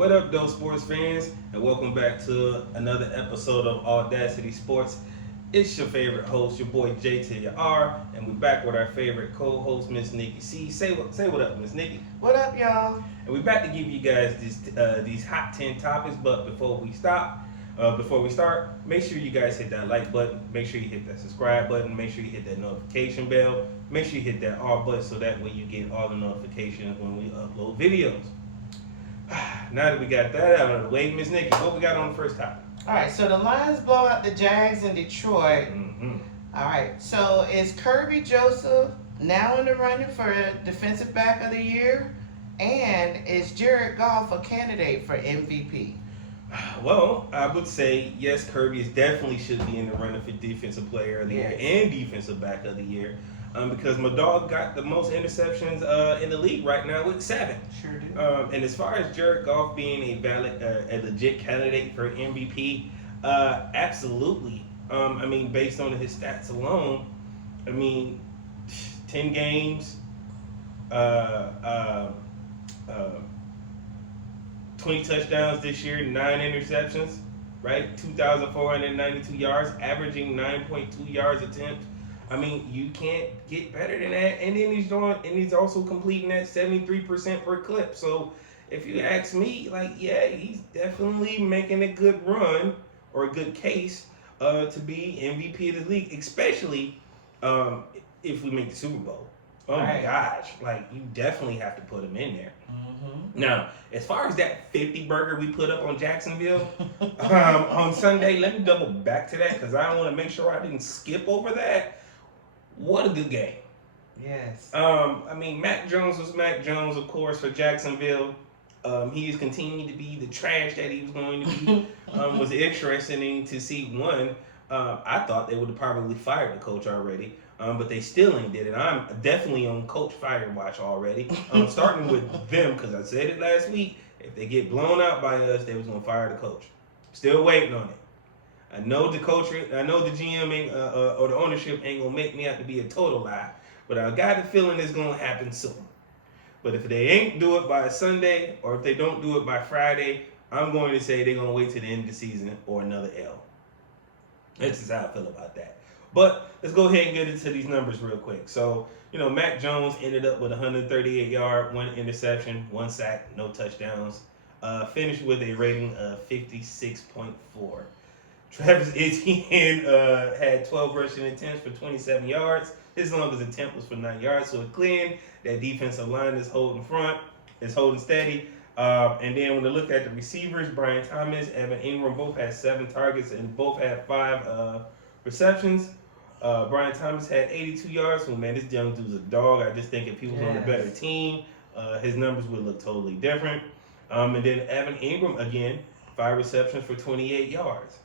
What up, though, sports fans, and welcome back to another episode of AwwDacity Sports. It's your favorite host, your boy J2DaR, and we're back with our favorite co-host, Miss NikkiC. Say what up, Miss Nikki. What up, y'all? And we're about to give you guys these hot 10 topics, but before we start, make sure you guys hit that like button, make sure you hit that subscribe button, make sure you hit that notification bell, make sure you hit that all button so that way you get all the notifications when we upload videos. Now that we got that out of the way, Miss Nikki, what we got on the first topic? All right, so the Lions blow out the Jags in Detroit. Mm-hmm. All right, so is Kirby Joseph now in the running for Defensive Back of the Year? And is Jared Goff a candidate for MVP? Well, I would say yes, Kirby is definitely should be in the running for Defensive Player of the Year and Defensive Back of the Year. Because my dog got the most interceptions in the league right now with 7. Sure do. And as far as Jared Goff being a legit candidate for MVP, absolutely. I mean, based on his stats alone, 10 games, 20 touchdowns this year, 9 interceptions, right? 2,492 yards, averaging 9.2 yards attempt. I mean, you can't get better than that. And then he's also completing at 73% per clip. So if you ask me, he's definitely making a good run or a good case to be MVP of the league, especially if we make the Super Bowl. Oh my gosh, you definitely have to put him in there. Mm-hmm. Now, as far as that 50 burger we put up on Jacksonville on Sunday, let me double back to that because I want to make sure I didn't skip over that. What a good game. Yes. Mac Jones was Mac Jones, of course, for Jacksonville. He is continuing to be the trash that he was going to be. Was interesting to see one. I thought they would have probably fired the coach already, but they still ain't did it. I'm definitely on coach fire watch already. Starting with them because I said it last week. If they get blown out by us, they was gonna fire the coach. Still waiting on it. I know the GM ain't, or the ownership ain't gonna make me out to be a total lie, but I got the feeling it's gonna happen soon. But if they ain't do it by Sunday, or if they don't do it by Friday, I'm going to say they're gonna wait till the end of the season or another L. That's just how I feel about that. But let's go ahead and get into these numbers real quick. So, Mac Jones ended up with 138 yards, 1 interception, 1 sack, no touchdowns. Finished with a rating of 56.4. Travis Etienne had 12 rushing attempts for 27 yards. His longest attempt was for 9 yards. So it's clean. That defensive line is holding steady. And then when you look at the receivers, Brian Thomas, Evan Ingram both had 7 targets and both had 5 receptions. Brian Thomas had 82 yards. So, man, this young dude's a dog. I just think if he was on a better team, his numbers would look totally different. And then Evan Ingram, again, 5 receptions for 28 yards.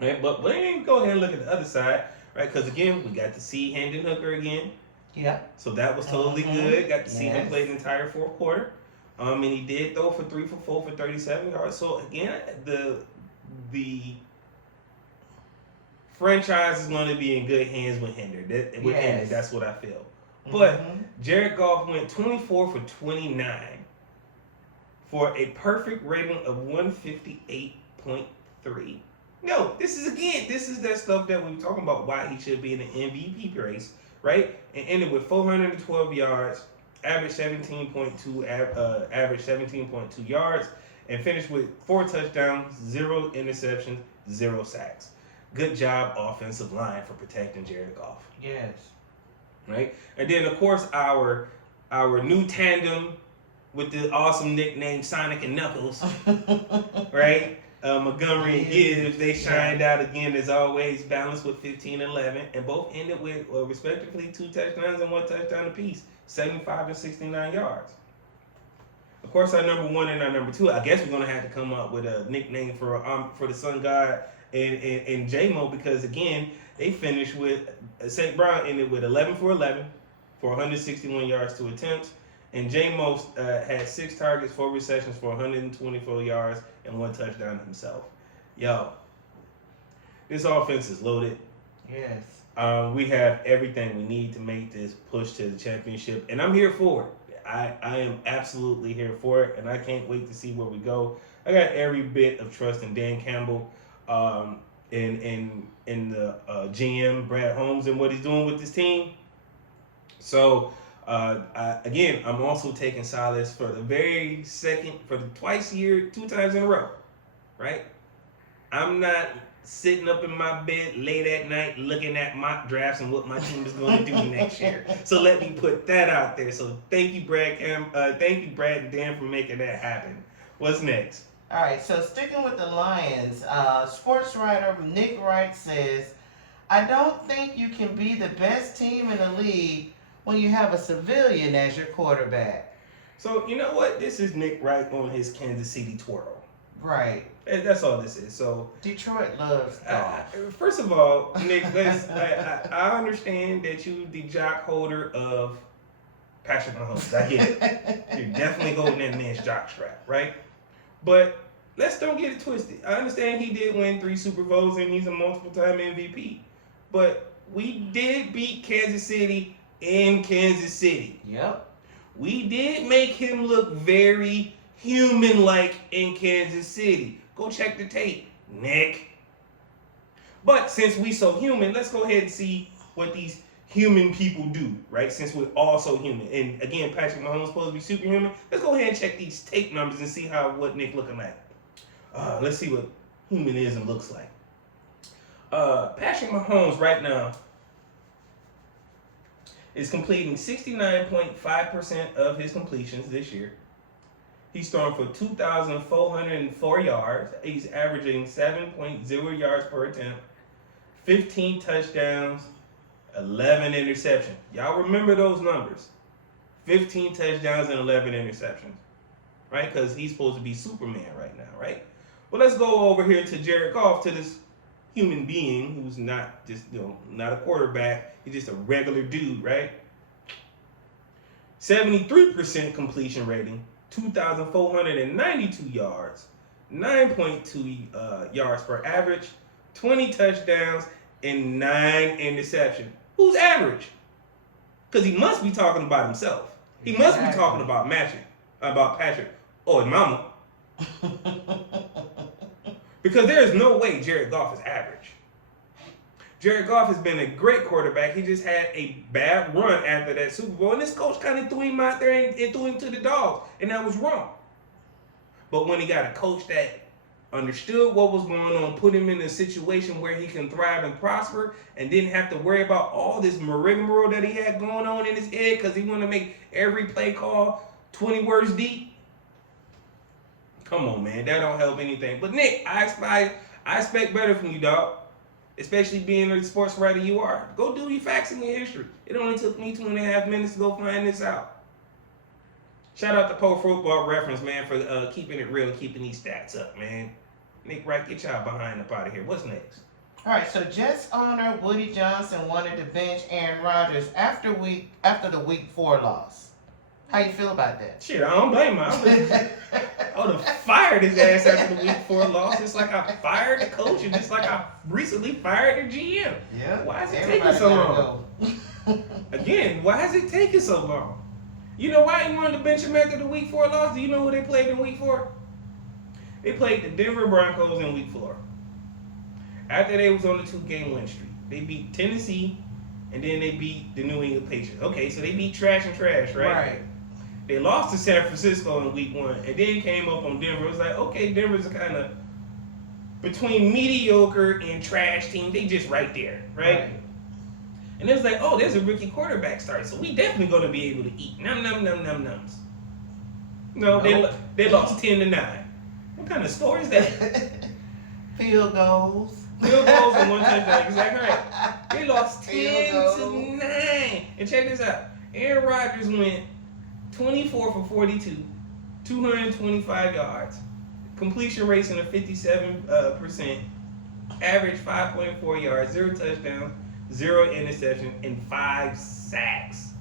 Right, but then go ahead and look at the other side, right? Because again, we got to see Hendon Hooker again. Yeah. So that was totally good. Got to see him play the entire fourth quarter. And he did throw for 3 for 4 for 37 yards. So again, the franchise is going to be in good hands with Hendon. Hendon, that's what I feel. But Jared Goff went 24 for 29 for a perfect rating of 158.3. No, this is that stuff that we were talking about, why he should be in the MVP race, right? And ended with 412 yards, average 17.2 yards, and finished with 4 touchdowns, 0 interceptions, 0 sacks. Good job, offensive line, for protecting Jared Goff. Yes. Right? And then, of course, our new tandem with the awesome nickname Sonic and Knuckles, right? Montgomery and Gibbs, they shined out again as always, balanced with 15 and 11, and both ended with respectively 2 touchdowns and 1 touchdown apiece, 75 and 69 yards. Of course, our number 1 and our number 2, I guess we're gonna have to come up with a nickname for the Sun God and J-Mo, because again, they finished with St. Brown ended with 11 for 11 for 161 yards, 2 attempts. And J-Mo had 6 targets, 4 receptions for 124 yards, and 1 touchdown himself. Yo, this offense is loaded. Yes. We have everything we need to make this push to the championship, and I'm here for it. I am absolutely here for it, and I can't wait to see where we go. I got every bit of trust in Dan Campbell, in the GM Brad Holmes and what he's doing with this team. So I'm also taking solace for the very second, for the twice a year, 2 times in a row, right? I'm not sitting up in my bed late at night looking at mock drafts and what my team is going to do next year. So let me put that out there. So thank you, Brad and Dan, for making that happen. What's next? All right, so sticking with the Lions, sports writer Nick Wright says, I don't think you can be the best team in the league when you have a civilian as your quarterback. So you know what? This is Nick Wright on his Kansas City twirl. Right. That's all this is. So Detroit loves golf. First of all, Nick, I understand that you the jock holder of Patrick Mahomes. I get it. You're definitely holding that man's jock strap, right? But let's don't get it twisted. I understand he did win 3 Super Bowls and he's a multiple-time MVP. But we did beat Kansas City in Kansas City. Yep. We did make him look very human-like in Kansas City. Go check the tape, Nick. But since we so human, let's go ahead and see what these human people do, right? Since we're all so human. And again, Patrick Mahomes is supposed to be superhuman. Let's go ahead and check these tape numbers and see what Nick looking like. Let's see what humanism looks like. Patrick Mahomes right now is completing 69.5% of his completions this year. He's thrown for 2,404 yards. He's averaging 7.0 yards per attempt, 15 touchdowns, 11 interceptions. Y'all remember those numbers. 15 touchdowns and 11 interceptions, right? Because he's supposed to be Superman right now, right? Well, let's go over here to Jared Goff, to this human being who's not just, not a quarterback. He's just a regular dude, right? 73% completion rating, 2,492 yards, 9.2 yards per average, 20 touchdowns, and 9 interceptions. Who's average? Because he must be talking about himself. He must be talking about Patrick, or his mama. Because there is no way Jared Goff is average. Jared Goff has been a great quarterback. He just had a bad run after that Super Bowl. And this coach kind of threw him out there and threw him to the dogs. And that was wrong. But when he got a coach that understood what was going on, put him in a situation where he can thrive and prosper and didn't have to worry about all this rigmarole that he had going on in his head because he wanted to make every play call 20 words deep. Come on, man. That don't help anything. But, Nick, I expect better from you, dog. Especially being the sports writer you are. Go do your facts and your history. It only took me 2.5 minutes to go find this out. Shout out to Pro Football Reference, man, for keeping it real and keeping these stats up, man. Nick Wright, get y'all behind up out of here. What's next? All right, so Jets owner Woody Johnson wanted to bench AarronRodgers after the Week 4 loss. How you feel about that? Shit, I don't blame him. I would have fired his ass after the Week 4 loss. It's like I fired the coach, and just like I recently fired the GM. Yeah. Why is it taking so long? Again, why is it taking so long? You know why he wanted to bench him after the Week 4 loss? Do you know who they played in Week 4? They played the Denver Broncos in Week 4. After they was on the 2-game win streak, they beat Tennessee, and then they beat the New England Patriots. Okay, so they beat trash and trash, right? Right. They lost to San Francisco in Week 1, and then came up on Denver. It was like, okay, Denver's kind of between mediocre and trash team. They just right there, right? And it was like, oh, there's a rookie quarterback starting, so we definitely going to be able to eat. Num, num, num, num, nums. No, they lost 10-9. What kind of score is that? Field goals. Field goals and 1 touchdown. Exactly right. They lost 10-9. And check this out. AarronRodgers went 24 for 42, 225 yards, completion rate of 57%, average 5.4 yards, 0 touchdowns, 0 interception, and 5 sacks.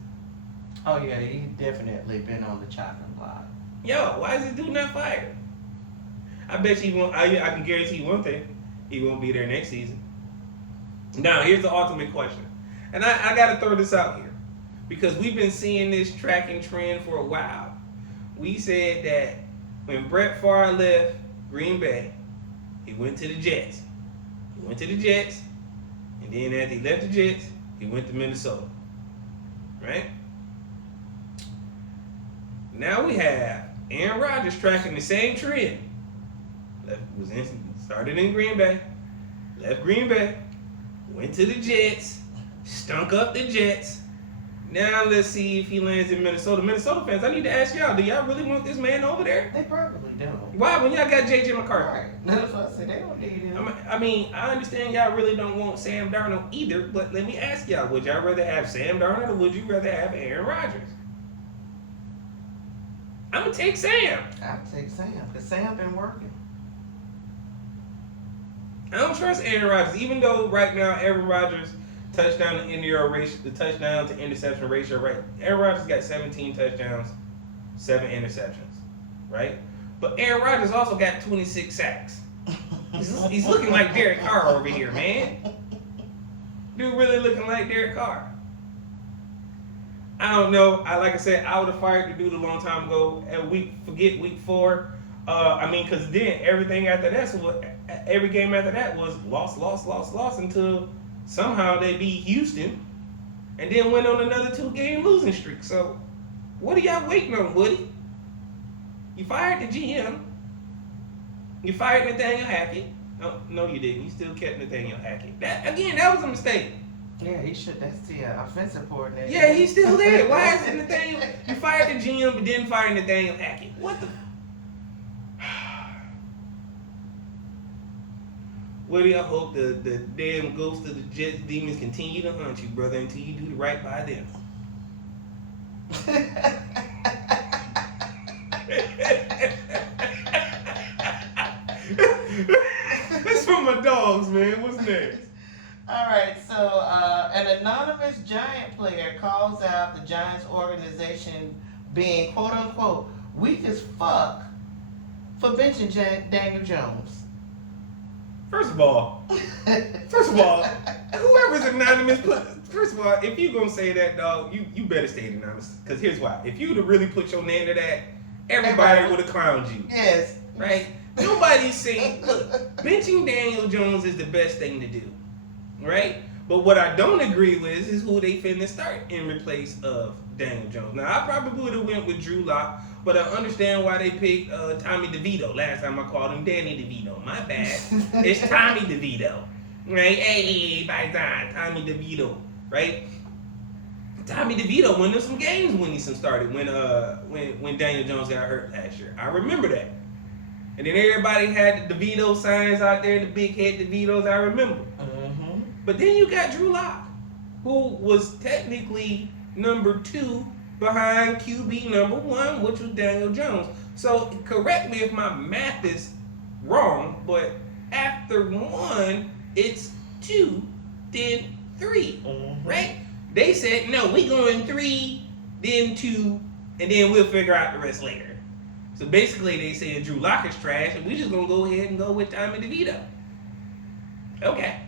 Oh yeah, he definitely been on the chopping block. Yo, why is this dude not fired? I bet you won't. I can guarantee you one thing: he won't be there next season. Now, here's the ultimate question, and I got to throw this out here. because we've been seeing this tracking trend for a while. We said that when Brett Favre left Green Bay, he went to the Jets. He went to the Jets, and then after he left the Jets, he went to Minnesota. Right? Now we have Aaron Rodgers tracking the same trend. Started in Green Bay, left Green Bay, went to the Jets, stunk up the Jets. Now let's see if he lands in Minnesota. Minnesota fans, I need to ask y'all, do y'all really want this man over there? They probably don't. Why? When y'all got J.J. McCarthy? Right. That's what I said. They don't need him. I mean, I understand y'all really don't want Sam Darnold either, but let me ask y'all, would y'all rather have Sam Darnold or would you rather have Aaron Rodgers? I'm going to take Sam. I'll take Sam, because Sam been working. I don't trust Aaron Rodgers, even though right now Aaron Rodgers touchdown to interception ratio, right? Aaron Rodgers got 17 touchdowns, 7 interceptions, right? But Aaron Rodgers also got 26 sacks. He's looking like Derek Carr over here, man. Dude really looking like Derek Carr. I don't know. Like I said, I would have fired the dude a long time ago. Forget week 4. Because then everything after that, every game after that was loss until somehow they beat Houston and then went on another 2-game losing streak. So what are y'all waiting on, Woody? You fired the GM. You fired Nathaniel Hackett. No, you didn't. You still kept Nathaniel Hackett. That was a mistake. Yeah, he should. That's the offensive coordinator. Yeah, he's still there. Why is it Nathaniel? You fired the GM but didn't fire Nathaniel Hackett. What the? Woody, I hope the damn ghosts of the Jets demons continue to haunt you, brother, until you do the right by them. That's from my dogs, man. What's next? All right, so an anonymous Giant player calls out the Giants organization being quote unquote weak as fuck for benching Daniel Jones. First of all, whoever's anonymous, first of all, if you gonna say that, dog, you better stay anonymous. Because here's why. If you'd have really put your name to that, everybody would have clowned you. Yes. Right? Nobody's saying, look, benching Daniel Jones is the best thing to do. Right? But what I don't agree with is who they finna start in replace of Daniel Jones. Now, I probably would have went with Drew Lock, but I understand why they picked Tommy DeVito. Last time I called him Danny DeVito. My bad. It's Tommy DeVito. Right? Hey, by God, Tommy DeVito. Right? Tommy DeVito won them some games when he started when Daniel Jones got hurt last year. I remember that. And then everybody had the DeVito signs out there, the big head DeVitos, I remember. Mm-hmm. But then you got Drew Lock, who was technically number 2 behind QB number 1, which was Daniel Jones. So correct me if my math is wrong, but after 1, it's 2, then 3, right? They said, no, we going 3, then 2, and then we'll figure out the rest later. So basically they said Drew Lock is trash, and we just going to go ahead and go with Tommy DeVito. Okay.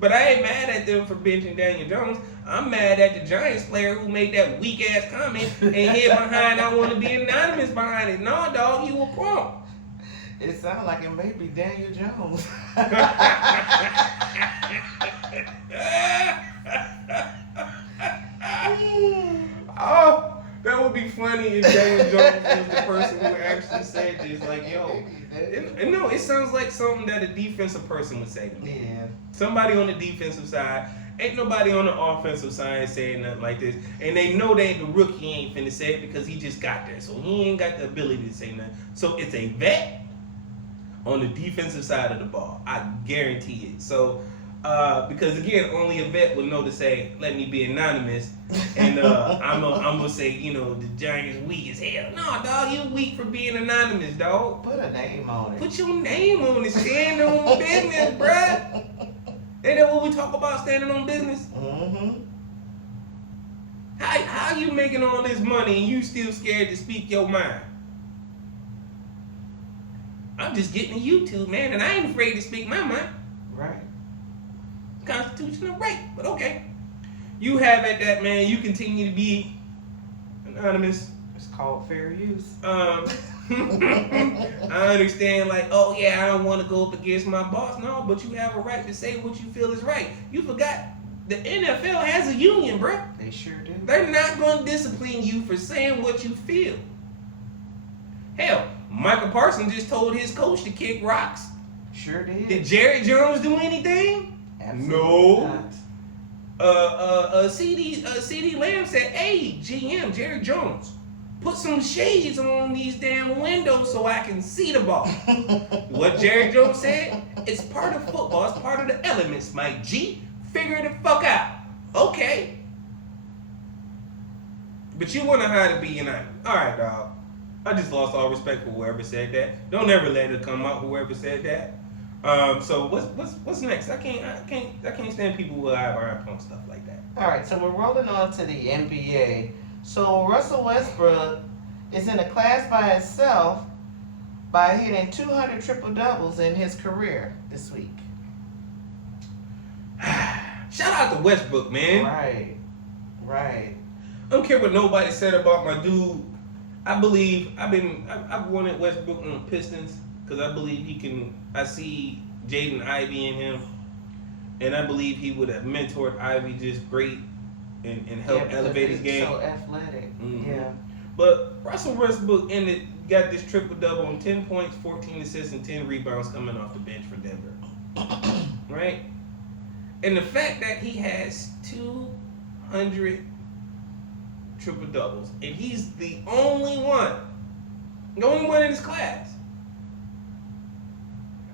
But I ain't mad at them for benching Daniel Jones. I'm mad at the Giants player who made that weak-ass comment and hid behind I want to be anonymous behind it. No, dog, you a punk. It sounds like it may be Daniel Jones. Oh, that would be funny if Daniel Jones was the person who actually said this. Like, yo, no, it sounds like something that a defensive person would say to me. Yeah. Somebody on the defensive side. Ain't nobody on the offensive side saying nothing like this. And they know that the rookie ain't finna say it because he just got there. So he ain't got the ability to say nothing. So it's a vet on the defensive side of the ball. I guarantee it. So, because again, only a vet would know to say, let me be anonymous. And I'm gonna say, you know, the Giants weak as hell. No, dog, you weak for being anonymous, dog. Put a name on it. Put your name on it. Stand on business, bruh. Ain't that what we talk about, standing on business? Mm-hmm. How you making all this money and you still scared to speak your mind? I'm just getting a YouTube, man, and I ain't afraid to speak my mind. Right. Constitutional right, but okay. you have at that, man, you continue to be anonymous. It's called fair use. I understand, like, oh yeah, I don't want to go up against my boss. No, but you have a right to say what you feel is right. You forgot the NFL has a union, bro. They sure do. They're not going to discipline you for saying what you feel. Hell, Michael Parsons just told his coach to kick rocks. Sure did. Did Jerry Jones do anything? Absolutely No. CD Lamb said, hey, GM, Jerry Jones, put some shades on these damn windows so I can see the ball. What Jerry Jones said? It's part of football. It's part of the elements, Mike G. Figure it the fuck out. Okay. But you want to hire to be United. All right, dog. I just lost all respect for whoever said that. Don't ever let it come out, whoever said that. So what's next? I can't stand people who elaborate on stuff like that. All right, so we're rolling on to the NBA. So Russell Westbrook is in a class by himself by hitting 200 triple doubles in his career this week. Shout out to Westbrook, man. Right. I don't care what nobody said about my dude. I've wanted Westbrook on the Pistons because I believe he can. I see Jaden Ivey in him, and I believe he would have mentored Ivey just great and help elevate his game. So athletic. Mm-hmm. Yeah. But Russell Westbrook got this triple double on 10 points, 14 assists, and 10 rebounds coming off the bench for Denver. Right? And the fact that he has 200 triple doubles, and he's the only one in his class.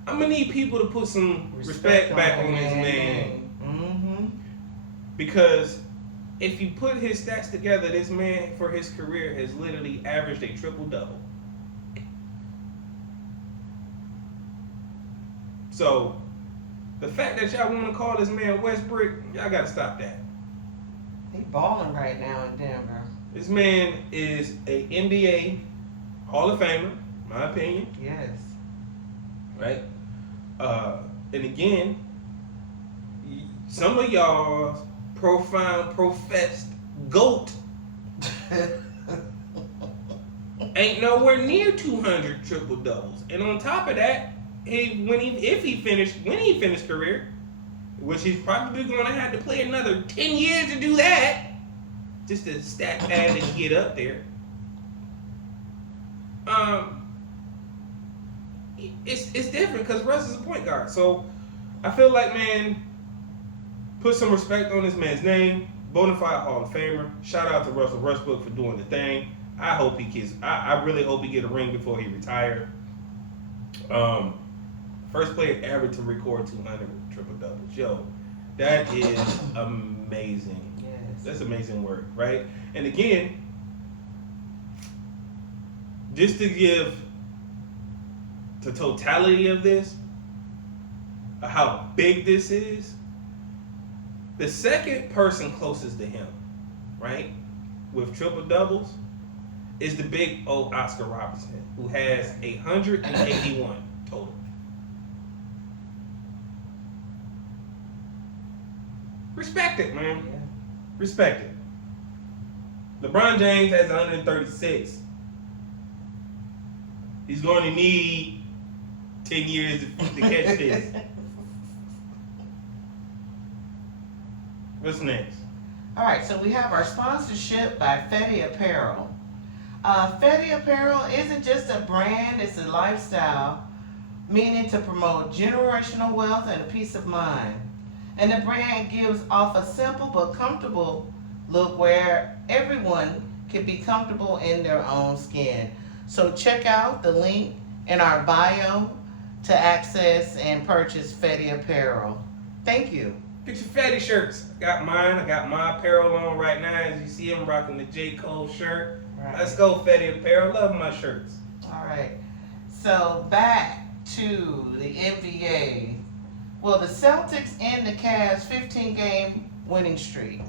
I'm gonna need people to put some respect back on this man. Mm-hmm. Because if you put his stats together, this man for his career has literally averaged a triple double. So the fact that y'all want to call this man Westbrook, y'all gotta stop that. He balling right now in Denver. This man is a NBA Hall of Famer, my opinion. Yes. Right? And again, some of y'all professed GOAT ain't nowhere near 200 triple doubles. And on top of that, when he finished career, which he's probably going to have to play another 10 years to do that, just to stat pad and get up there. It's different because Russ is a point guard. So I feel like, man, put some respect on this man's name. Bonafide Hall of Famer. Shout out to Russell Westbrook for doing the thing. I really hope he get a ring before he retires. First player ever to record 200 triple doubles. Yo, that is amazing. Yes. That's amazing work, right? And again, just to give the totality of this, of how big this is, the second person closest to him, right, with triple doubles, is the big old Oscar Robertson, who has 181 total. Respect it, man. Yeah. Respect it. LeBron James has 136. He's going to need 10 years to catch this. What's next? All right, so we have our sponsorship by Fetty Apparel. Fetty Apparel isn't just a brand, it's a lifestyle, meaning to promote generational wealth and peace of mind. And the brand gives off a simple but comfortable look where everyone can be comfortable in their own skin. So check out the link in our bio to access and purchase Fetty Apparel. Thank you. Get your Fetty shirts. I got mine. I got my apparel on right now. As you see, I'm rocking the J. Cole shirt. Right. Let's go, Fetty Apparel. Love my shirts. All right. So back to the NBA. Well, the Celtics end the Cavs 15-game winning streak.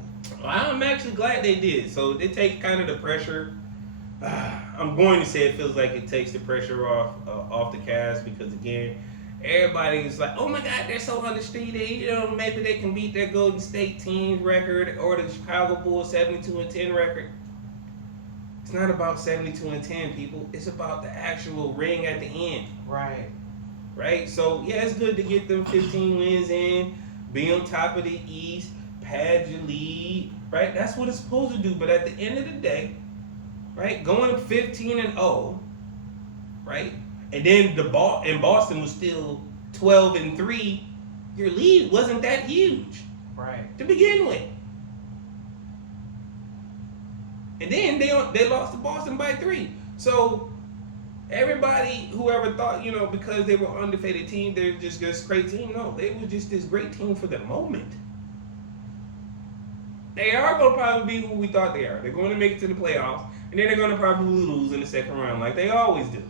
Well, I'm actually glad they did. So they take kind of the pressure. I'm going to say it feels like it takes the pressure off the Cavs because, again, everybody's like, oh my God, they're so undefeated. You know, maybe they can beat their Golden State team record or the Chicago Bulls 72-10 record. It's not about 72-10, people. It's about the actual ring at the end. Right? So, yeah, it's good to get them 15 wins in, be on top of the East, pad your lead, right? That's what it's supposed to do. But at the end of the day, right, going 15-0, right? And then and Boston was still 12-3. Your lead wasn't that huge, to begin with. And then they lost to Boston by 3. So everybody, whoever thought, you know, because they were an undefeated team, they're just this great team. No, they were just this great team for the moment. They are going to probably be who we thought they are. They're going to make it to the playoffs, and then they're going to probably lose in the second round like they always do.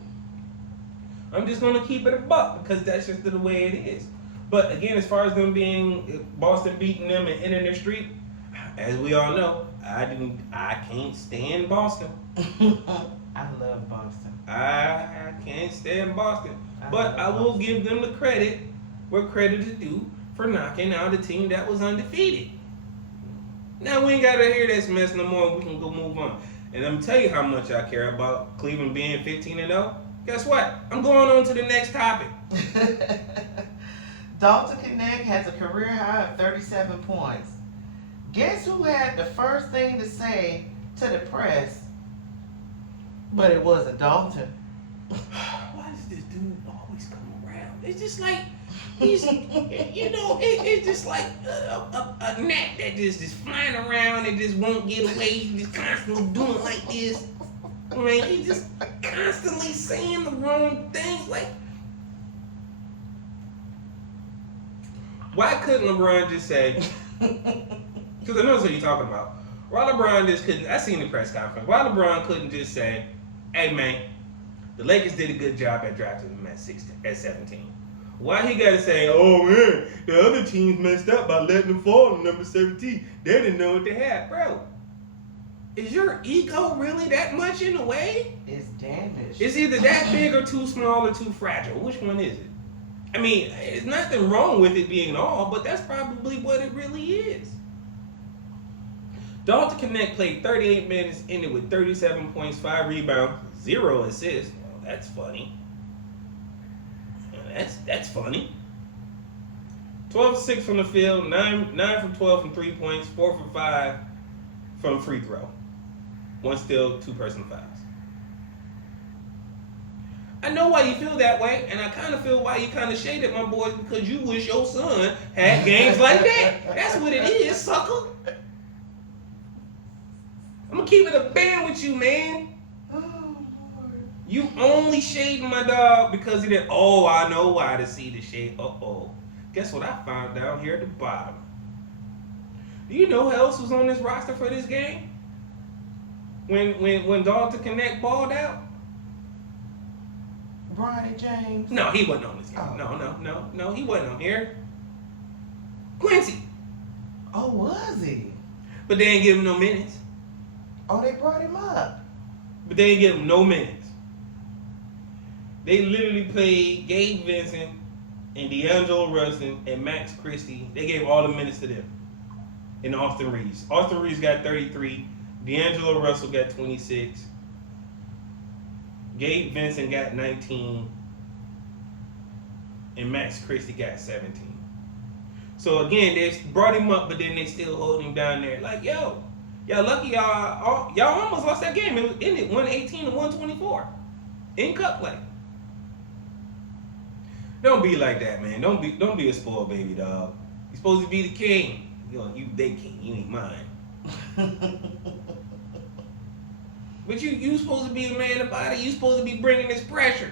I'm just going to keep it a buck because that's just the way it is. But again, as far as them being Boston beating them and ending their streak, as we all know, I can't stand Boston. I love Boston. I can't stand Boston. But I will give them the credit where credit is due for knocking out a team that was undefeated. Now we ain't got to hear this mess no more. We can go move on. And I'm tell you how much I care about Cleveland being 15-0. Guess what? I'm going on to the next topic. Dalton Knecht has a career high of 37 points. Guess who had the first thing to say to the press? But it wasn't Dalton. Why does this dude always come around? It's just like he's, you know, it's just like a gnat that just is flying around and just won't get away. He's just constantly doing like this. Right? He's just constantly saying the wrong things. Like, why couldn't LeBron just say? Because I know that's what you're talking about. Why LeBron just couldn't? I seen the press conference. Why LeBron couldn't just say, "Hey man, the Lakers did a good job at drafting him at 17." Why he got to say, "Oh man, the other teams messed up by letting him fall on number 17. They didn't know what they had, bro." Is your ego really that much in the way? It's damaged. It's either that big or too small or too fragile. Which one is it? I mean, there's nothing wrong with it being all, but that's probably what it really is. Dalton Knecht played 38 minutes, ended with 37 points, 5 rebounds, 0 assists. Well, that's funny. That's funny. 12-6 from the field, 9 from 12 from 3 points, 4 from 5 from free throw. 1 steal, 2 personal fouls. I know why you feel that way, and I kind of feel why you kind of shaded my boys because you wish your son had games like that. That's what it is, sucker. I'm going to keep it a band with you, man. Oh, Lord. You only shading my dog because he didn't. Oh, I know why to see the shade. Uh-oh. Guess what I found down here at the bottom? Do you know who else was on this roster for this game? When Dalton Knecht balled out? Bronny James. No, he wasn't on this game. Oh. No, he wasn't on here. Quincy. Oh, was he? But they ain't give him no minutes. Oh, they brought him up. But they ain't give him no minutes. They literally played Gabe Vincent and D'Angelo Russell and Max Christie. They gave all the minutes to them. And Austin Reeves. Austin Reeves got 33. D'Angelo Russell got 26. Gabe Vincent got 19. And Max Christie got 17. So again, they brought him up, but then they still hold him down there. Like, y'all lucky y'all almost lost that game. It ended 118-124 in cup play. Don't be like that, man. Don't be a spoiled baby, dog. You're supposed to be the king. You they king. You ain't mine. But you supposed to be a man about it. You supposed to be bringing this pressure.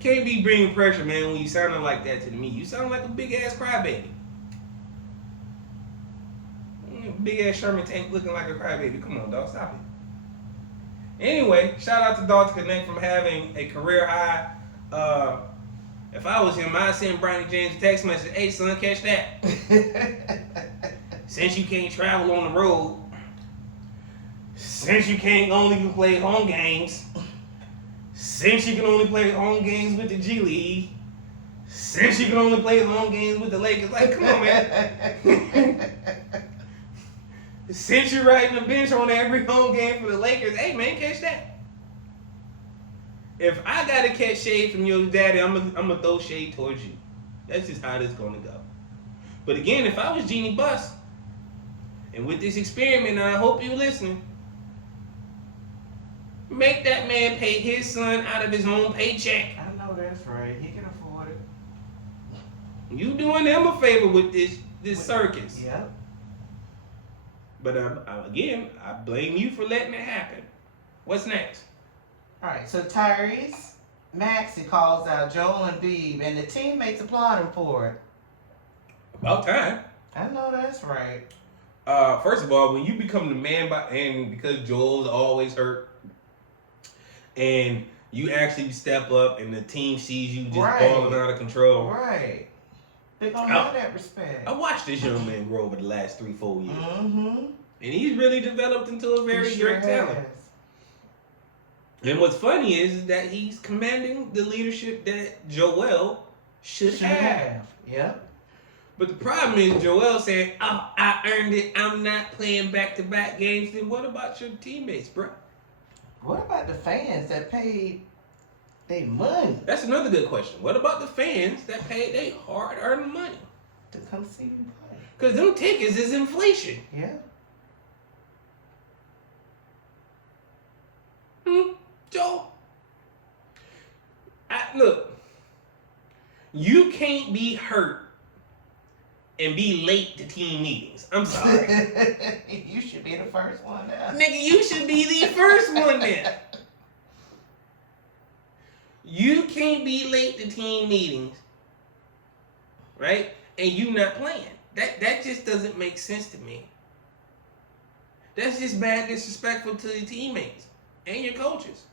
Can't be bringing pressure, man, when you sounding like that to me. You sound like a big ass crybaby. Big ass Sherman tank looking like a crybaby. Come on, dog, stop it. Anyway, shout out to Dalton Knecht from having a career high. If I was him, I'd send Bronny James a text message. Hey, son, catch that. Since you can't travel on the road, since you can't only play home games, Since you can only play home games with the G League, since you can only play home games with the Lakers, like, come on, man. Since you're riding the bench on every home game for the Lakers, hey, man, catch that. If I gotta catch shade from your daddy, I'm gonna throw shade towards you. That's just how this gonna go. But again, if I was Jeannie Buss, and with this experiment, and I hope you're listening, make that man pay his son out of his own paycheck. I know that's right. He can afford it. You doing them a favor with this circus. Yep. But again, I blame you for letting it happen. What's next? All right, so Tyrese Maxey calls out Joel Embiid, and the teammates applaud him for it. About time. I know that's right. First of all, when you become the man and because Joel's always hurt, and you actually step up and the team sees you just balling out of control. Right. They're going to have that respect. I watched this young man grow over the last 3-4 years. Mm-hmm. And he's really developed into a very great talent. And what's funny is that he's commanding the leadership that Joel should have. Yep. But the problem is Joel saying, "Oh, I earned it. I'm not playing back-to-back games." Then what about your teammates, bro? What about the fans that paid their money? That's another good question. What about the fans that paid their hard-earned money to come see you play? Because them tickets is inflation. Yeah. Joel, look, you can't be hurt and be late to team meetings. I'm sorry. You should be the first one there. Nigga, you should be the first one there. You can't be late to team meetings, right? And you not playing. That just doesn't make sense to me. That's just bad disrespectful to your teammates and your coaches.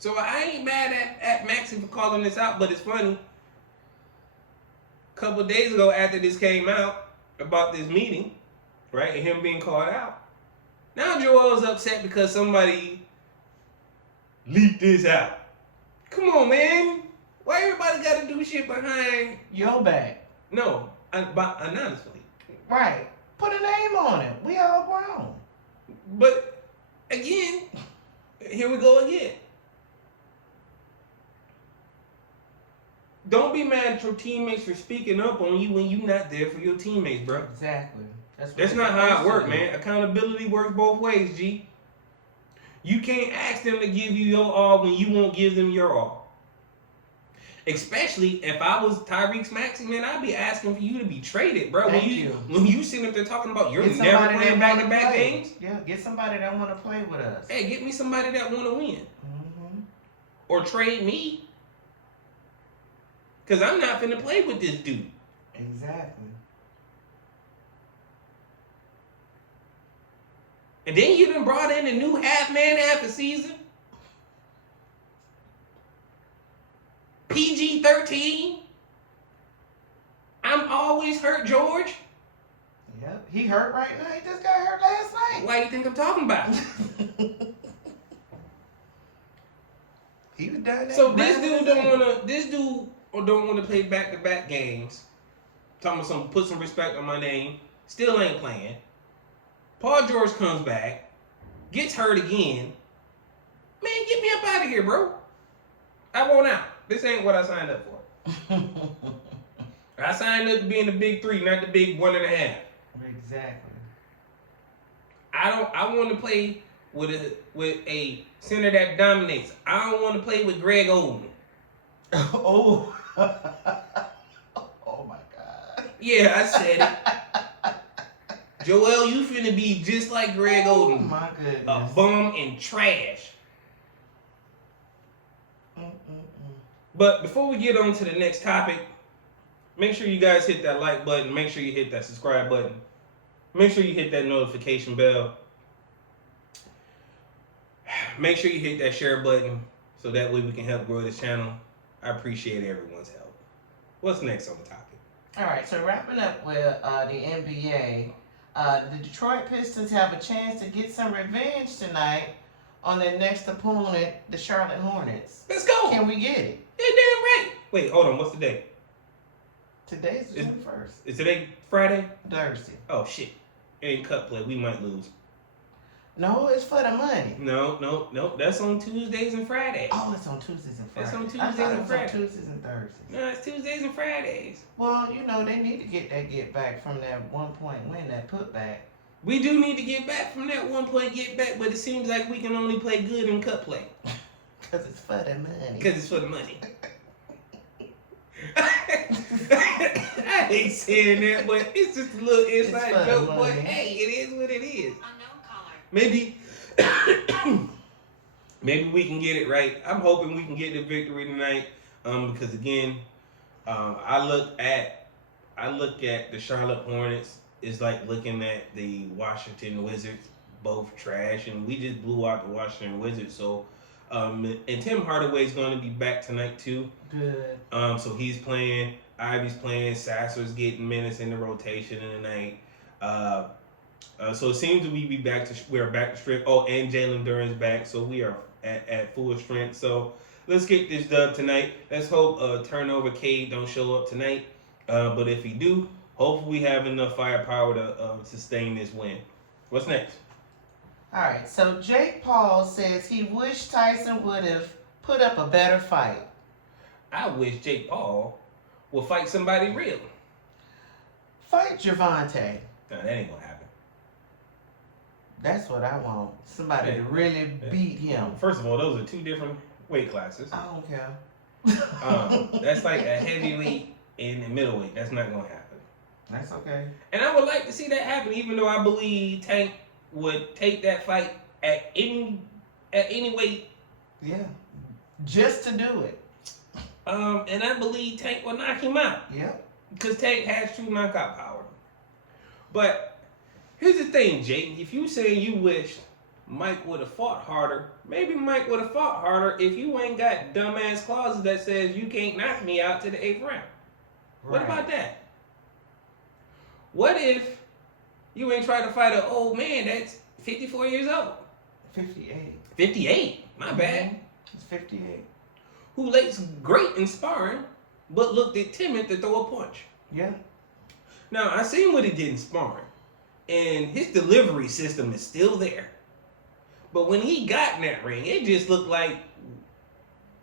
So I ain't mad at Maxey for calling this out, but it's funny. A couple of days ago after this came out about this meeting, right, and him being called out, now Joel's upset because somebody leaked this out. Come on, man. Why everybody got to do shit behind your back? No, anonymously. Right. Put a name on it. We all grown. But again, here we go again. Don't be mad at your teammates for speaking up on you when you're not there for your teammates, bro. Exactly. That's not how it works, man. Accountability works both ways, G. You can't ask them to give you your all when you won't give them your all. Especially if I was Tyrese Maxey, man, I'd be asking for you to be traded, bro. Thank you. When you sitting up there talking about you're never playing back-to-back games. Yeah, get somebody that want to play with us. Hey, get me somebody that want to win. Mm-hmm. Or trade me. Because I'm not finna play with this dude. Exactly. And then you done brought in a new half-man, half-a-season. PG-13. I'm always hurt, George. Yep, he hurt right now. He just got hurt last night. Why do you think I'm talking about? He was done. So this dude don't wanna play back-to-back games. Talking about put some respect on my name. Still ain't playing. Paul George comes back, gets hurt again. Man, get me up out of here, bro. I want out. This ain't what I signed up for. I signed up to be in the big 3, not the big 1.5. Exactly. I want to play with a center that dominates. I don't want to play with Greg Oden. Oh. Oh my God. Yeah, I said it. Joel, you finna be just like Greg Oden. Oh my goodness. A bum and trash. But before we get on to the next topic, make sure you guys hit that like button. Make sure you hit that subscribe button. Make sure you hit that notification bell. Make sure you hit that share button so that way we can help grow this channel. I appreciate everyone's help. What's next on the topic? All right, so wrapping up with the NBA, the Detroit Pistons have a chance to get some revenge tonight on their next opponent, the Charlotte Hornets. Let's go. Can we get it? Yeah, damn right. Wait, hold on. What's the day? Today's the 21st. Is today Friday? Thursday. Oh, shit. It ain't cup play. We might lose. No, it's for the money. No. That's on Tuesdays and Fridays. Oh, it's on Tuesdays and Fridays. It's on Tuesdays I thought and it was Fridays. on Tuesdays and Thursdays. No, it's Tuesdays and Fridays. Well, you know, they need to get that get back from that 1 point win, that putback. We do need to get back from that 1 point get back, but it seems like we can only play good in cup play. Because it's for the money. Because it's for the money. I hate saying that, but it's just a little inside joke. But hey, it is what it is. Maybe we can get it right. I'm hoping we can get the victory tonight. Because again, I look at the Charlotte Hornets. It's like looking at the Washington Wizards, both trash, and we just blew out the Washington Wizards. So, and Tim Hardaway's going to be back tonight too. Good. So he's playing. Ivy's playing. Sasser's getting minutes in the rotation in the night. So it seems that we're back to strength. Oh, and Jalen Duren's back, so we are at full strength. So let's get this dub tonight. Let's hope Turnover Cade don't show up tonight. But if he do, hopefully we have enough firepower to sustain this win. What's next? All right, so Jake Paul says he wished Tyson would have put up a better fight. I wish Jake Paul would fight somebody real. Fight Gervonta. No, that ain't gonna happen. That's what I want. Somebody to really beat him. First of all, those are two different weight classes. I don't care. That's like a heavyweight and a middleweight. That's not gonna happen. That's okay. And I would like to see that happen, even though I believe Tank would take that fight at any weight. Yeah. Just to do it. And I believe Tank will knock him out. Yep. Because Tank has true knockout power. But here's the thing, Jake. If you say you wish Mike would have fought harder, maybe Mike would have fought harder if you ain't got dumbass clauses that says you can't knock me out to the 8th round. Right. What about that? What if you ain't trying to fight an old man that's 54 years old? 58. 58? My bad. It's 58. Who looks great in sparring, but looked timid to throw a punch. Yeah. Now, I seen what he did in sparring, and his delivery system is still there. But when he got in that ring, it just looked like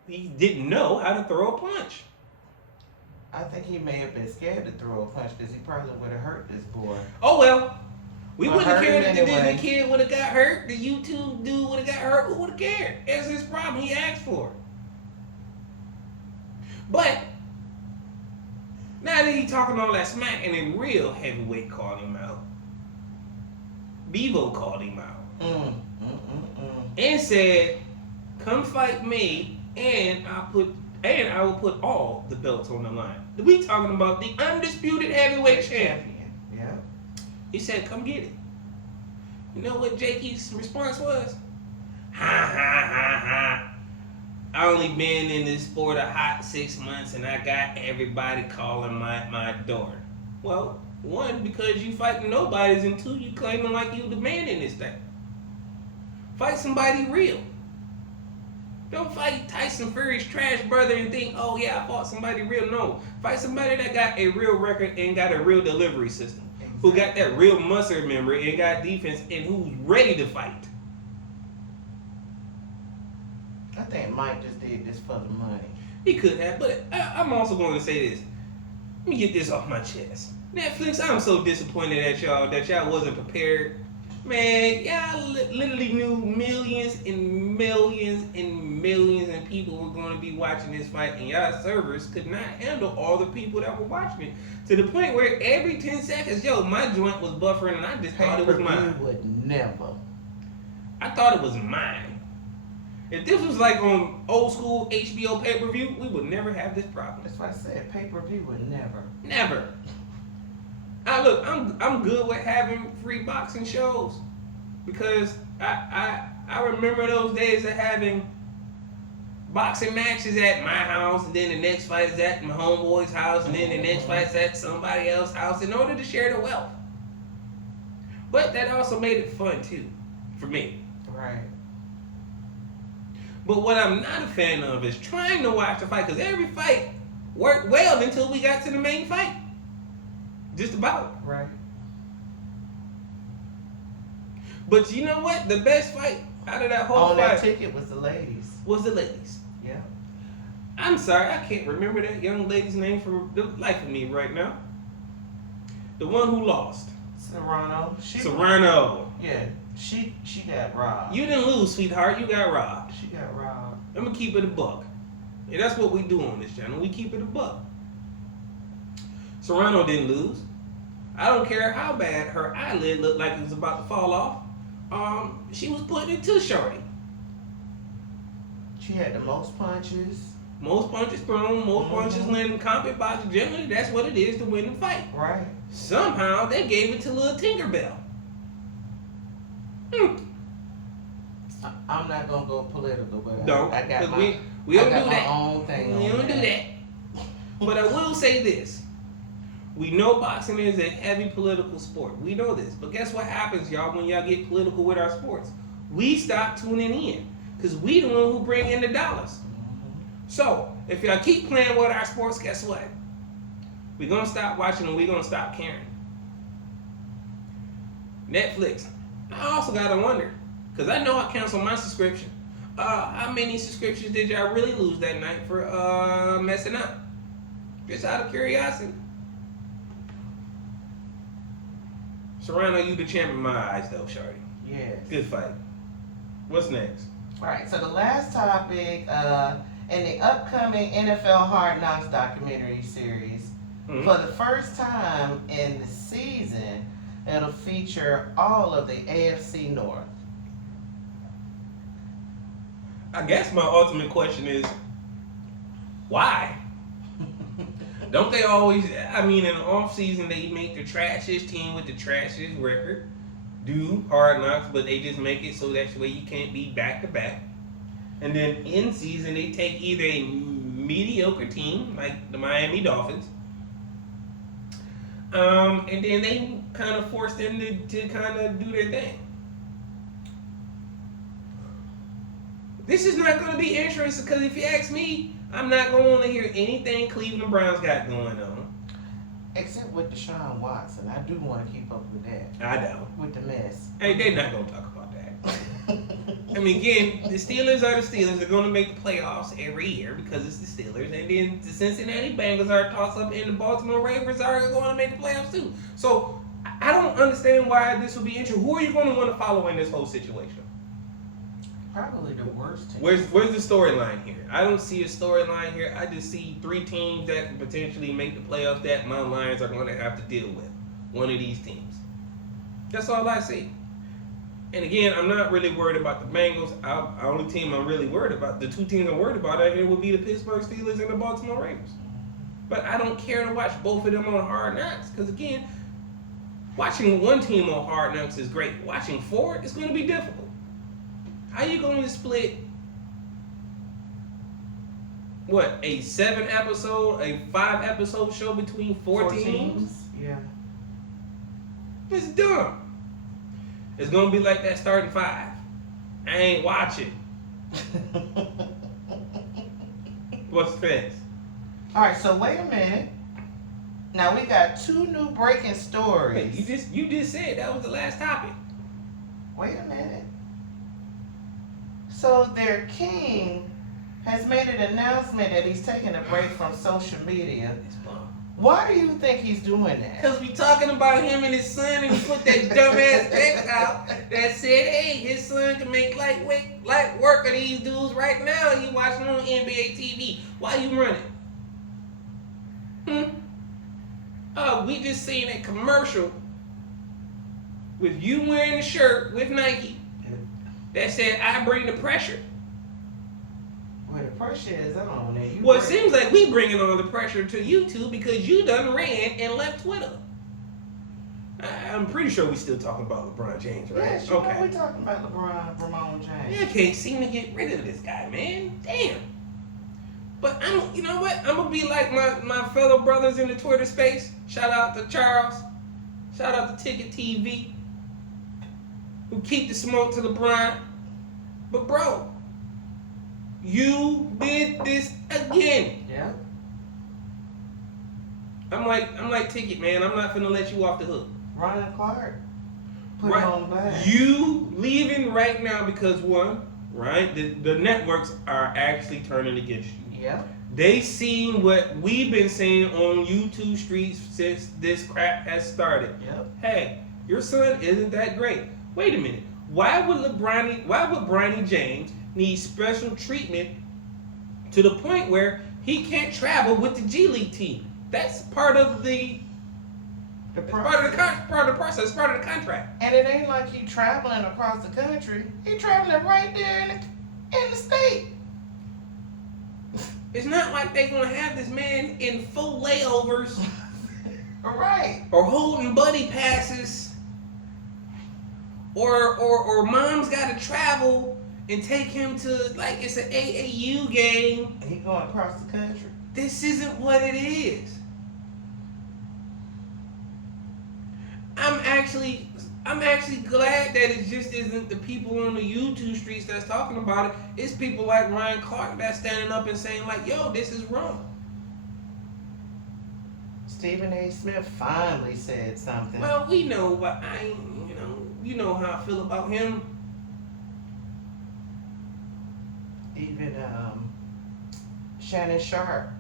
he didn't know how to throw a punch. I think he may have been scared to throw a punch because he probably would have hurt this boy. Oh, well. We wouldn't have cared if the anyway. Disney kid would have got hurt. The YouTube dude would have got hurt. Who would have cared? That's his problem. He asked for it. But now that he talking all that smack and then real heavyweight called him out. Bevo called him out. And said, come fight me and I will put all the belts on the line. We talking about the undisputed heavyweight champion. Yeah. He said, come get it. You know what Jakey's response was? Ha ha ha ha. I only been in this sport a hot 6 months and I got everybody calling my door. Well, one, because you fighting nobodies, and two, you claiming like you the man in this thing. Fight somebody real. Don't fight Tyson Fury's trash brother and think, oh yeah, I fought somebody real. No. Fight somebody that got a real record and got a real delivery system. Exactly. Who got that real muscle memory and got defense and who's ready to fight. I think Mike just did this for the money. He could have, but I'm also going to say this. Let me get this off my chest. Netflix, I'm so disappointed at y'all that y'all wasn't prepared. Man, y'all literally knew millions and millions and millions of people were going to be watching this fight, and y'all servers could not handle all the people that were watching it. To the point where every 10 seconds, my joint was buffering, and I just thought it was mine. Would never. I thought it was mine. If this was like on old school HBO pay-per-view, we would never have this problem. That's why I said pay-per-view would never. Never. Look, I'm good with having free boxing shows because I remember those days of having boxing matches at my house, and then the next fight is at my homeboy's house, and then the next fight's at somebody else's house in order to share the wealth. But that also made it fun too, for me. Right. But what I'm not a fan of is trying to watch the fight, because every fight worked well until we got to the main fight. Just about. Right. But you know what? The best fight out of that whole On fight that ticket was the ladies. was the ladies. Yeah. I'm sorry, I can't remember that young lady's name for the life of me right now. The one who lost. Serrano. Serrano. Yeah. She got robbed. You didn't lose, sweetheart. You got robbed. She got robbed. I'm gonna keep it a buck. And that's what we do on this channel. We keep it a buck. Serrano didn't lose. I don't care how bad her eyelid looked like it was about to fall off. She was putting it to shorty. She had the most punches. Most punches thrown, most punches landing. Combat boxing, generally, that's what it is to win the fight. Right. Somehow, they gave it to little Tinkerbell. I'm not gonna go political, but Don't. I got my, we don't I got do my that. own thing. We don't do that. But I will say this. We know boxing is a heavy political sport. We know this. But guess what happens, y'all, when y'all get political with our sports? We stop tuning in. Because we the one who bring in the dollars. So, if y'all keep playing with our sports, guess what? We're going to stop watching and we're going to stop caring. Netflix. I also got to wonder, because I know I canceled my subscription. How many subscriptions did y'all really lose that night for messing up? Just out of curiosity. Serrano, you the champ in my eyes, though, shorty. Yes. Good fight. What's next? All right, so the last topic, in the upcoming NFL Hard Knocks documentary series, for the first time in the season, it'll feature all of the AFC North. I guess my ultimate question is, why? Don't they always, I mean, in the offseason, they make the trashiest team with the trashiest record do Hard Knocks, but they just make it so that way you can't be back-to-back. And then in season, they take either a mediocre team, like the Miami Dolphins, and then they kind of force them to kind of do their thing. This is not going to be interesting because if you ask me, I'm not going to want to hear anything Cleveland Browns got going on. Except with Deshaun Watson. I do want to keep up with that. I don't. With the mess. Hey, they're not going to talk about that. I mean, again, the Steelers are the Steelers. They're going to make the playoffs every year because it's the Steelers. And then the Cincinnati Bengals are a toss-up, and the Baltimore Ravens are going to make the playoffs too. So I don't understand why this would be interesting. Who are you going to want to follow in this whole situation? Probably the worst team. Where's the storyline here? I don't see a storyline here. I just see three teams that can potentially make the playoffs that my Lions are going to have to deal with. One of these teams. That's all I see. And again, I'm not really worried about the Bengals. The only team I'm really worried about, the two teams I'm worried about out here would be the Pittsburgh Steelers and the Baltimore Ravens. But I don't care to watch both of them on Hard Knocks. Because again, watching one team on Hard Knocks is great. Watching four is going to be difficult. How you going to split, what, a 7-episode, a 5-episode show between four teams? Yeah. It's dumb. It's going to be like that starting 5. I ain't watching. What's next? All right, so wait a minute. Now we got 2 new breaking stories. Wait, you just said that was the last topic. Wait a minute. So their king has made an announcement that he's taking a break from social media. Why do you think he's doing that? Because we talking about him and his son, and he put that dumbass text out that said, hey, his son can make light work of these dudes right now. He watching on NBA TV. Why you running? We just seen a commercial with you wearing the shirt with Nike that said, I bring the pressure. Well, the pressure is on. Well, it seems like we bringing on the pressure to you two because you done ran and left Twitter. I'm pretty sure we still talking about LeBron James, right? Yes, you know we talking about Ramon James. Yeah, can't seem to get rid of this guy, man. Damn. But you know what? I'm gonna be like my fellow brothers in the Twitter space. Shout out to Charles. Shout out to Ticket TV. Who keep the smoke to LeBron. But bro, You did this again. Yeah. I'm like Ticket, man. I'm not finna let you off the hook. Ryan Clark. Put him on the back. You leaving right now because one, right? The networks are actually turning against you. Yeah. They seen what we've been saying on YouTube streets since this crap has started. Yep. Hey, your son isn't that great. Wait a minute. Why would Bronny James need special treatment to the point where he can't travel with the G League team? That's part of the part of the process, part of the contract. And it ain't like he traveling across the country. He traveling right there in the state. It's not like they gonna have this man in full layovers, Right. or holding buddy passes, or mom's gotta travel and take him to like it's an AAU game. He going across the country. This isn't what it is. I'm actually glad that it just isn't the people on the YouTube streets that's talking about it. It's people like Ryan Clark that's standing up and saying like, yo, this is wrong. Stephen A. Smith finally said something. Well, we know, but you know how I feel about him. Even Shannon Sharp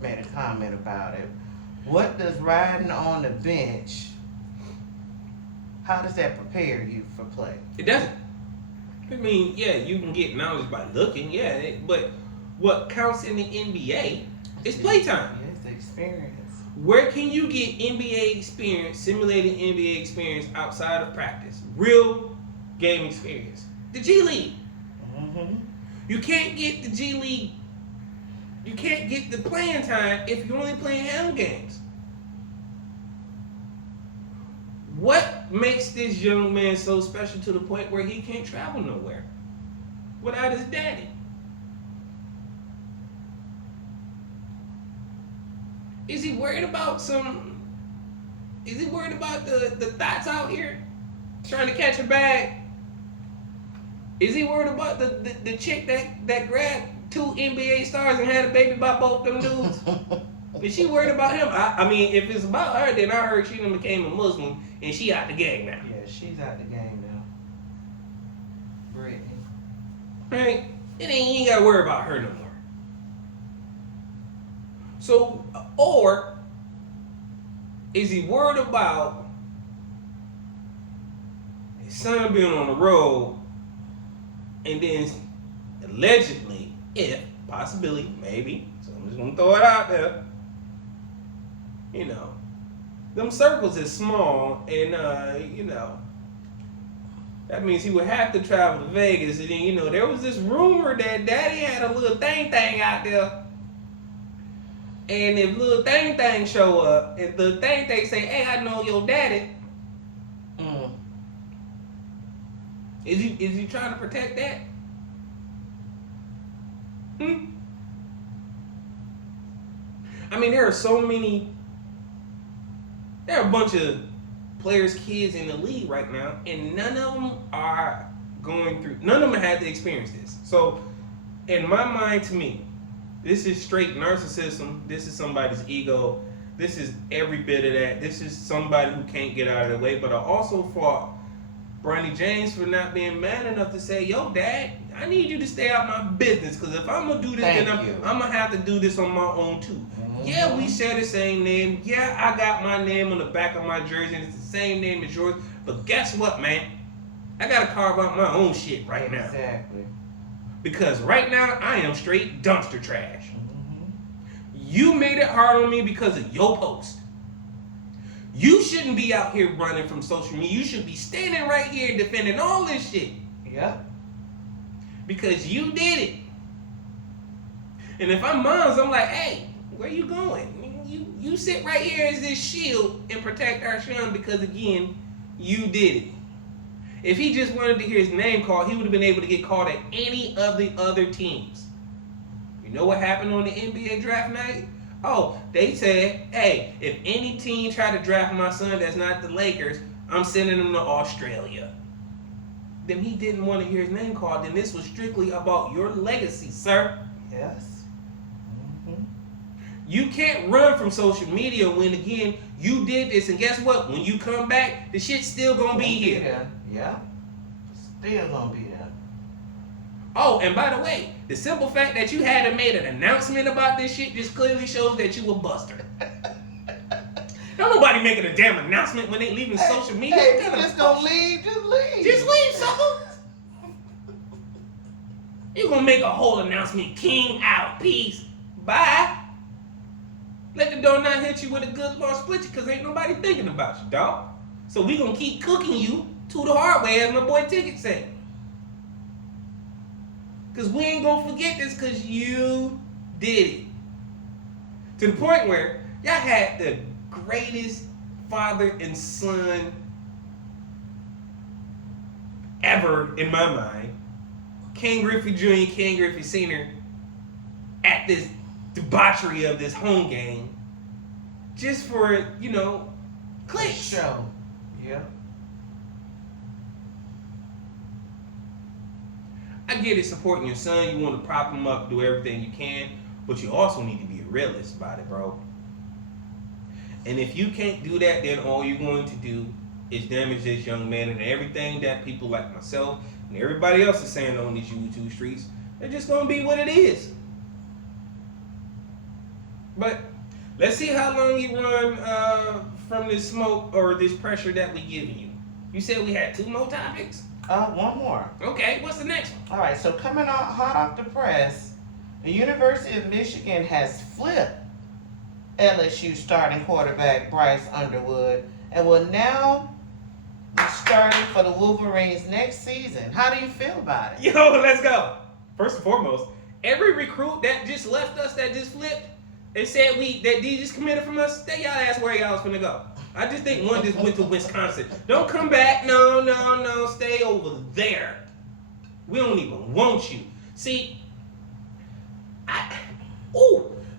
made a comment about it. What does riding on the bench, how does that prepare you for play? It doesn't. I mean, yeah, you can get knowledge by looking, yeah, but what counts in the NBA is playtime. Yeah, it's the experience. Where can you get NBA experience, simulated NBA experience outside of practice? Real game experience. The G League. Mm-hmm. You can't get the G League. You can't get the playing time if you're only playing home games. What makes this young man so special to the point where he can't travel nowhere without his daddy? Is he worried about Is he worried about the thoughts out here trying to catch a bag? Is he worried about the chick that grabbed 2 NBA stars and had a baby by both them dudes? Is she worried about him? I mean, if it's about her, then I heard she done became a Muslim and she out the game now. Yeah, she's out the game now. Brittany. Right? You ain't gotta worry about her no more. So, or is he worried about his son being on the road and then allegedly, if possibility, maybe, so I'm just gonna throw it out there, you know, them circles is small and that means he would have to travel to Vegas, and then there was this rumor that daddy had a little thing out there. And if little thing show up, if the thing say, hey, I know your daddy, is he trying to protect that? I mean, there are a bunch of players' kids in the league right now, and none of them had to experience this. So, in my mind, to me, this is straight narcissism. This is somebody's ego. This is every bit of that. This is somebody who can't get out of the way. But I also fault Bronny James for not being man enough to say, yo, Dad, I need you to stay out my business. Because if I'm going to do this, then I'm going to have to do this on my own, too. Mm-hmm. Yeah, we share the same name. Yeah, I got my name on the back of my jersey, and it's the same name as yours. But guess what, man? I got to carve out my own shit right now. Exactly. Because right now, I am straight dumpster trash. Mm-hmm. You made it hard on me because of your post. You shouldn't be out here running from social media. You should be standing right here defending all this shit. Yeah. Because you did it. And if I'm moms, I'm like, hey, where you going? You sit right here as this shield and protect our son because, again, you did it. If he just wanted to hear his name called, he would have been able to get called at any of the other teams. You know what happened on the NBA draft night? Oh, they said, hey, if any team try to draft my son that's not the Lakers, I'm sending him to Australia. then he didn't want to hear his name called. Then this was strictly about your legacy, sir. Yes. Mm-hmm. You can't run from social media when, again, you did this. And guess what? When you come back, the shit's still going to be here. Yeah. Still going to be there. Oh, and by the way, the simple fact that you hadn't made an announcement about this shit just clearly shows that you a buster. Don't nobody making a damn announcement when they leaving social media. Hey, you just gonna leave, just leave. Just leave, sucker. You gonna make a whole announcement, King out, peace, bye. Let the door not hit you with a good Lord split you, cause ain't nobody thinking about you, dog. So we gonna keep cooking you to the hard way, as my boy Ticket said. Cause we ain't gonna forget this, cause you did it. To the point where y'all had the greatest father and son ever in my mind. Ken Griffey Jr., Ken Griffey Sr. at this debauchery of this home game just for, clicks. Show. Yeah. I get it, supporting your son. You want to prop him up, do everything you can, but you also need to be a realist about it, bro. And if you can't do that, then all you're going to do is damage this young man, and everything that people like myself and everybody else is saying on these YouTube streets, they're just going to be what it is. But let's see how long you run from this smoke or this pressure that we giving you. You said we had 2 more topics? One more. Okay, what's the next one? All right, so coming out hot off the press, the University of Michigan has flipped LSU starting quarterback Bryce Underwood and will now be starting for the Wolverines next season. How do you feel about it? Yo, let's go. First and foremost, every recruit that just left us, that just flipped, and said that they just committed from us, they y'all asked where y'all was finna go. I just think one just went to Wisconsin. Don't come back. No. Stay over there. We don't even want you. See,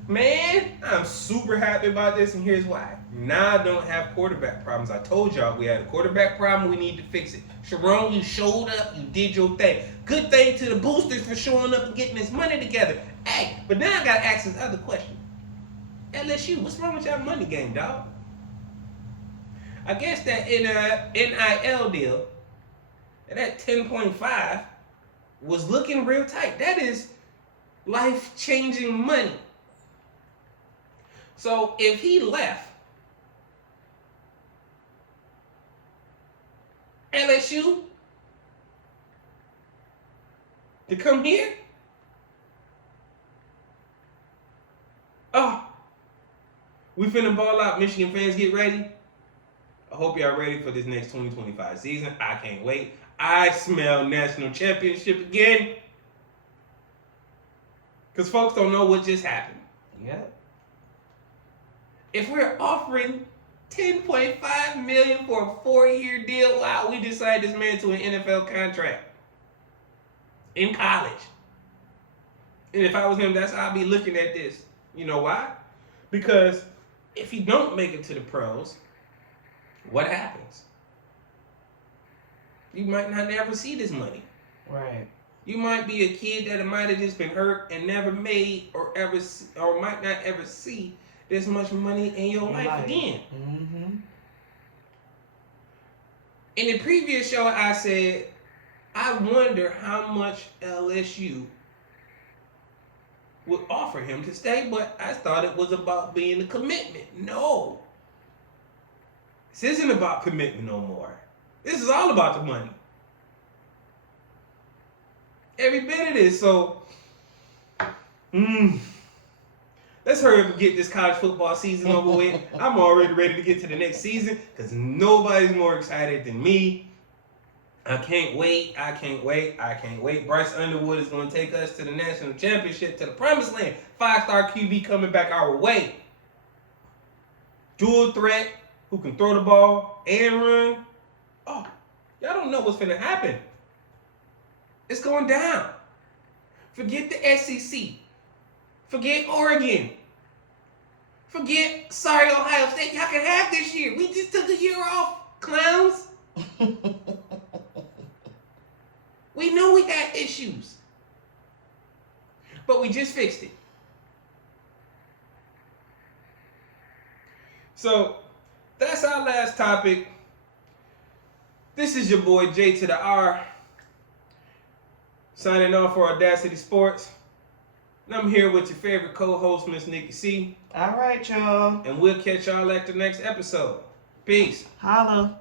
man, I'm super happy about this, and here's why. Now I don't have quarterback problems. I told y'all we had a quarterback problem. We need to fix it. Sharon, you showed up. You did your thing. Good thing to the boosters for showing up and getting this money together. Hey, but now I got to ask this other question. LSU, what's wrong with y'all money game, dog? I guess that in a NIL deal, that 10.5 was looking real tight. That is life-changing money. So if he left LSU to come here, we finna ball out. Michigan fans, get ready. I hope y'all ready for this next 2025 season. I can't wait. I smell national championship again. Because folks don't know what just happened. Yeah. If we're offering $10.5 million for a 4-year deal, wow, we just signed this man to an NFL contract in college. And if I was him, that's how I'd be looking at this. You know why? Because if you don't make it to the pros, what happens? You might not ever see this money. Right. You might be a kid that might have just been hurt and never made or might not ever see this much money in your life again. Mm-hmm. In the previous show, I said, I wonder how much LSU would offer him to stay, but I thought it was about being a commitment. No. This isn't about commitment no more. This is all about the money. Every bit of this. So, let's hurry up and get this college football season over with. I'm already ready to get to the next season because nobody's more excited than me. I can't wait. Bryce Underwood is going to take us to the national championship, to the promised land. 5-star QB coming back our way. Dual threat who can throw the ball and run. Oh, y'all don't know what's finna happen. It's going down. Forget the SEC. Forget Oregon. Forget, Ohio State. Y'all can have this year. We just took a year off, clowns. We know we had issues. But we just fixed it. So, that's our last topic. This is your boy J2DaR, signing off for AwwDacity Sports. And I'm here with your favorite co-host, Miss NikkiC. All right, y'all. And we'll catch y'all at the next episode. Peace. Holla.